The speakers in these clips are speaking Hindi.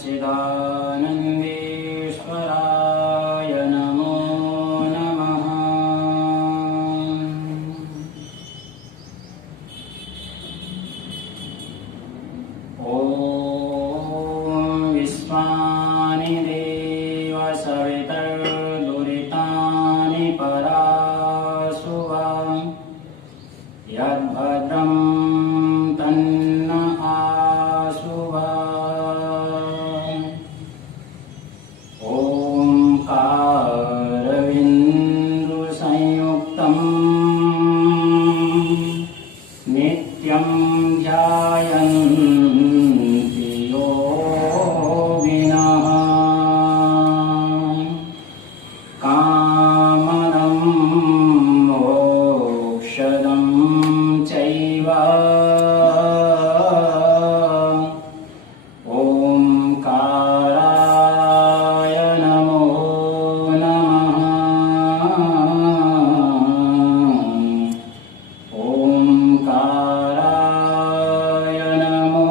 सच्चिदानन्देश्वराय नमो नमः। ॐ विश्वानि देव सवितर्दुरितानि परासुवा यद्भद्रं तन्न आसुवा। ओंकारबिन्दुसंयुक्तं नित्यं ध्यायन्ति योगिनः कामदं मोक्षदं चैव ओंकाराय नमो नमः। ओंकाराय नमो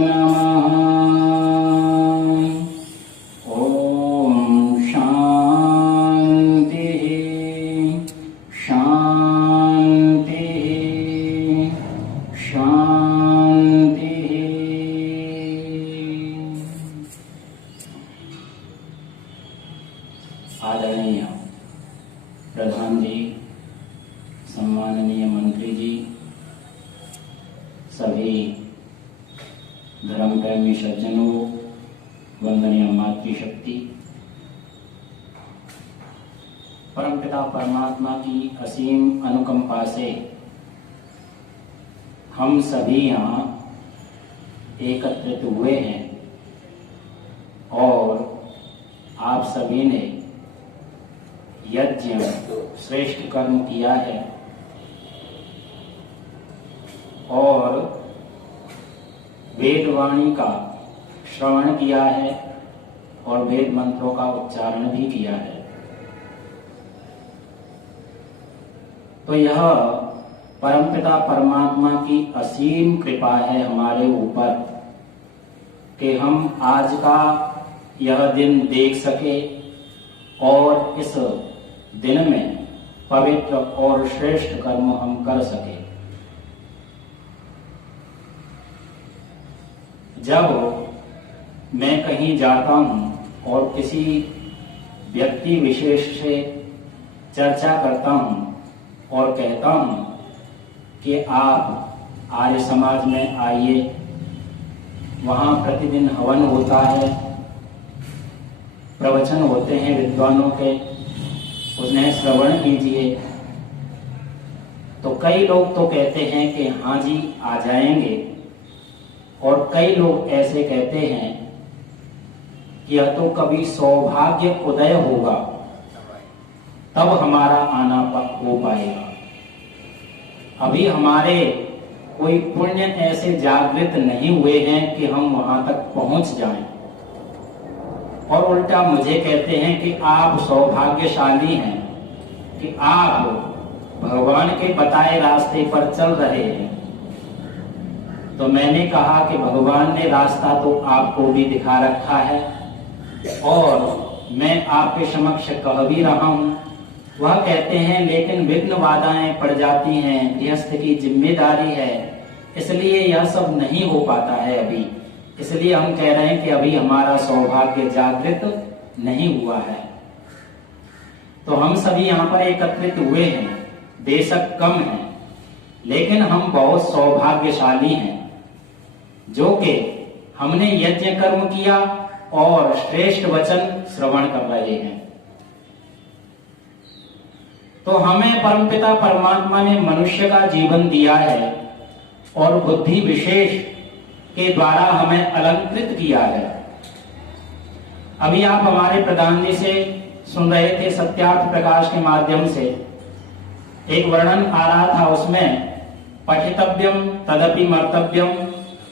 नमः। ओम शांति शांति शांति। आदरणीय प्रधान जी, सम्माननीय मंत्री जी, सभी धर्मप्रेमी सज्जनों, वंदनीय मातृशक्ति, परमपिता परमात्मा की असीम अनुकंपा से हम सभी यहाँ एकत्रित हुए हैं और आप सभी ने यज्ञ श्रेष्ठ कर्म किया है और वेदवाणी का श्रवण किया है और वेद मंत्रों का उच्चारण भी किया है। तो यह परमपिता परमात्मा की असीम कृपा है हमारे ऊपर कि हम आज का यह दिन देख सके और इस दिन में पवित्र और श्रेष्ठ कर्म हम कर सके। जब मैं कहीं जाता हूं और किसी व्यक्ति विशेष से चर्चा करता हूं और कहता हूं कि आप आर्य समाज में आइए, वहां प्रतिदिन हवन होता है, प्रवचन होते हैं विद्वानों के, उन्हें श्रवण कीजिए, तो कई लोग तो कहते हैं कि हाँ जी आ जाएंगे, और कई लोग ऐसे कहते हैं कि यह तो कभी सौभाग्य उदय होगा तब हमारा आना हो पाएगा। अभी हमारे कोई पुण्य ऐसे जागृत नहीं हुए हैं कि हम वहां तक पहुंच जाएं। और उल्टा मुझे कहते हैं कि आप सौभाग्यशाली हैं कि आप भगवान के बताए रास्ते पर चल रहे हैं। तो मैंने कहा कि भगवान ने रास्ता तो आपको भी दिखा रखा है और मैं आपके समक्ष कह भी रहा हूं। वह कहते हैं लेकिन विघ्न बाधाएं पड़ जाती हैं, गृहस्थ की जिम्मेदारी है, इसलिए यह सब नहीं हो पाता है अभी। इसलिए हम कह रहे हैं कि अभी हमारा सौभाग्य जागृत नहीं हुआ है। तो हम सभी यहाँ पर एकत्रित हुए हैं, बेशक कम हैं, लेकिन हम बहुत सौभाग्यशाली हैं जो कि हमने यज्ञ कर्म किया और श्रेष्ठ वचन श्रवण कर रहे हैं। तो हमें परमपिता परमात्मा ने मनुष्य का जीवन दिया है और बुद्धि विशेष के द्वारा हमें अलंकृत किया है। अभी आप हमारे प्रधान जी से सुन रहे थे सत्यार्थ प्रकाश के माध्यम से एक वर्णन आ रहा था, उसमें पठितव्यम तदपि मर्तव्यम,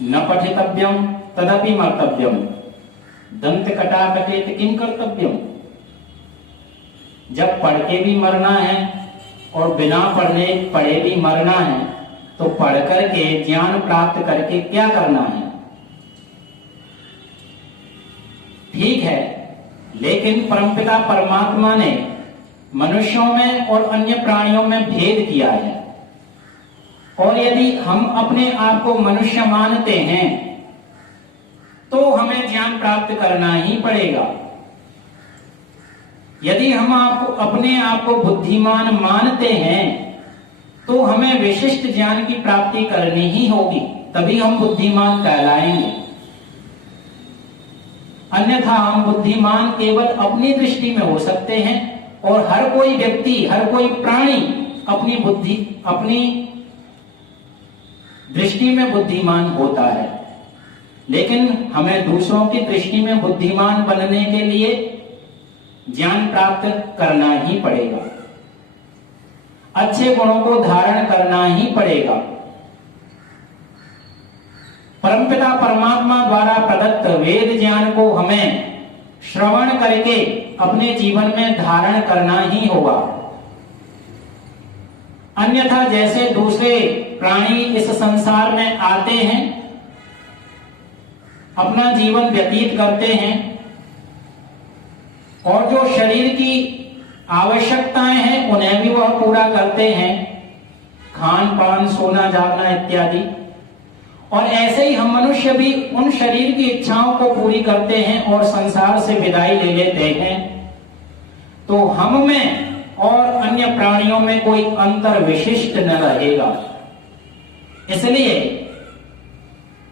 न पठितव्यम तदपि मर्तव्यम, दंत कटाकटेत किम कर्तव्यम। जब पढ़ के भी मरना है और बिना पढ़े भी मरना है, तो पढ़ करके ज्ञान प्राप्त करके क्या करना है। ठीक है, लेकिन परमपिता परमात्मा ने मनुष्यों में और अन्य प्राणियों में भेद किया है। और यदि हम अपने आप को मनुष्य मानते हैं तो हमें ज्ञान प्राप्त करना ही पड़ेगा। यदि हम अपने आप को बुद्धिमान मानते हैं तो हमें विशिष्ट ज्ञान की प्राप्ति करनी ही होगी, तभी हम बुद्धिमान कहलाएंगे। अन्यथा हम बुद्धिमान केवल अपनी दृष्टि में हो सकते हैं, और हर कोई व्यक्ति, हर कोई प्राणी अपनी दृष्टि में बुद्धिमान होता है। लेकिन हमें दूसरों की दृष्टि में बुद्धिमान बनने के लिए ज्ञान प्राप्त करना ही पड़ेगा, अच्छे गुणों को धारण करना ही पड़ेगा। परमपिता परमात्मा द्वारा प्रदत्त वेद ज्ञान को हमें श्रवण करके अपने जीवन में धारण करना ही होगा। अन्यथा जैसे दूसरे प्राणी इस संसार में आते हैं, अपना जीवन व्यतीत करते हैं, और जो शरीर की आवश्यकताएं हैं उन्हें भी वह पूरा करते हैं, खान पान सोना जागना इत्यादि। और ऐसे ही हम मनुष्य भी उन शरीर की इच्छाओं को पूरी करते हैं और संसार से विदाई ले लेते हैं। तो हम में और अन्य प्राणियों में कोई अंतर विशिष्ट न रहेगा। इसलिए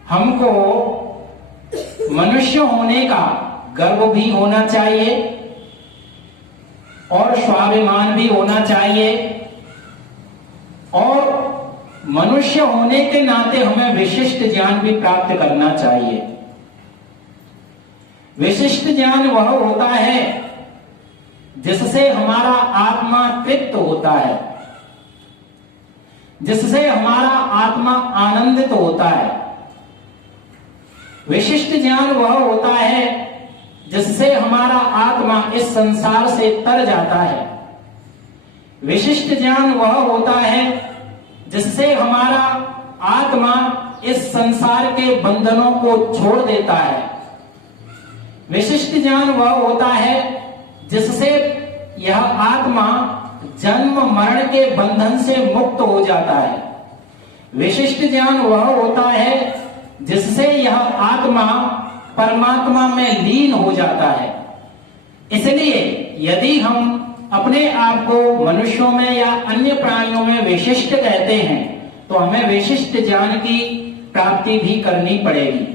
हमको मनुष्य होने का गर्व भी होना चाहिए और स्वाभिमान भी होना चाहिए, और मनुष्य होने के नाते हमें विशिष्ट ज्ञान भी प्राप्त करना चाहिए। विशिष्ट ज्ञान वह होता है जिससे हमारा आत्मा तृप्त होता है, जिससे हमारा आत्मा आनंदित होता है। विशिष्ट ज्ञान वह होता है जिससे हमारा आत्मा इस संसार से तर जाता है। विशिष्ट ज्ञान वह होता है जिससे हमारा आत्मा इस संसार के बंधनों को छोड़ देता है। विशिष्ट ज्ञान वह होता है जिससे यह आत्मा जन्म मरण के बंधन से मुक्त हो जाता है। विशिष्ट ज्ञान वह होता है जिससे यह आत्मा परमात्मा में लीन हो जाता है। इसलिए यदि हम अपने आप को मनुष्यों में या अन्य प्राणियों में विशिष्ट कहते हैं तो हमें विशिष्ट ज्ञान की प्राप्ति भी करनी पड़ेगी।